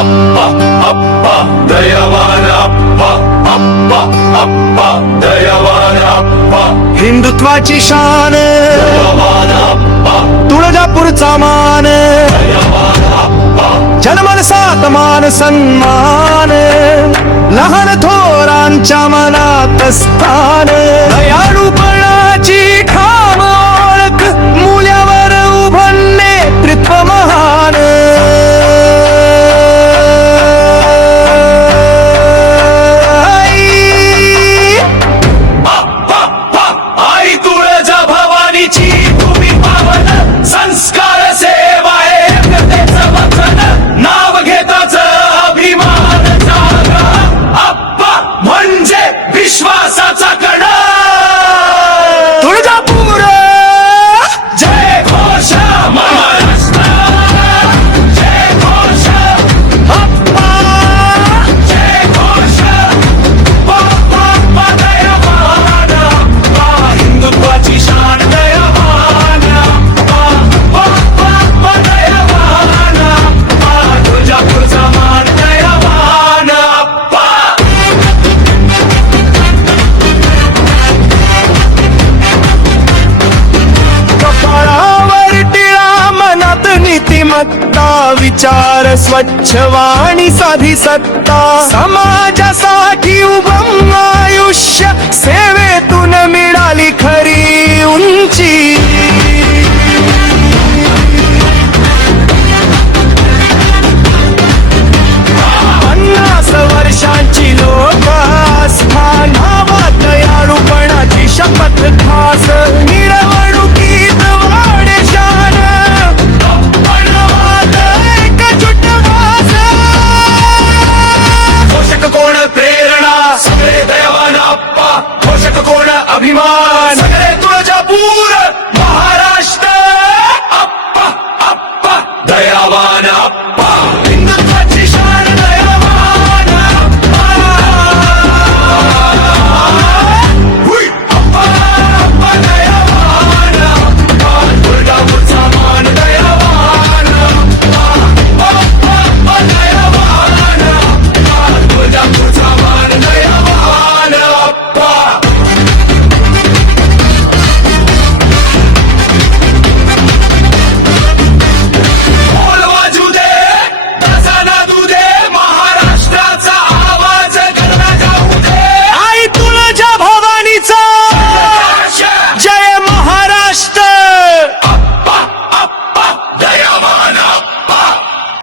अप्पा अप्पा दयावान अप्पा अप्पा अप्पा दयावान अप्पा हिंदुत्वाची शान दयावान अप्पा तुळजापूरचा मान दयावान अप्पा जन्मल सात मान सन्मान लहान थोरांच्या मनात स्थान दयाळूपणाची ठाम ओळख मूल्यावर उभं नेतृत्व महान आई तुळजा भवानीची तुम्ही पावन संस्कार सेवा एकतेचं वचन नाव घेताच अभिमान जागा अप्पा म्हणजे विश्वासाचा कणा तुळजापूर जय घोष महाराष्ट्र जय घोष अप्पा जय घोष बाप्पा दयावान अप्पा हिंदुत्वाची शान दयावान अप्पा बाप्पा दयावान अप्पा तुळजापूरचा मान दयावान अप्पा कपाळावर टिळा मनात नीतिमत्ता विचार स्वच्छ वाणी साधी सत्ता समाजासाठी उभं आयुष्य सेवेतून मिळाली खरी उंची पन्नास वर्षांची लोकास्था नावात दयाळूपणाची शपथ खास मिरवणुकीत वाढे शान पणवाद एकजुट वास घोषक कोण प्रेरणा सगळे दयावान अप्पा घोषक कोण अभिमान सगळे तुळजापूर महाराष्ट्र अप्पा अप्पा दयावान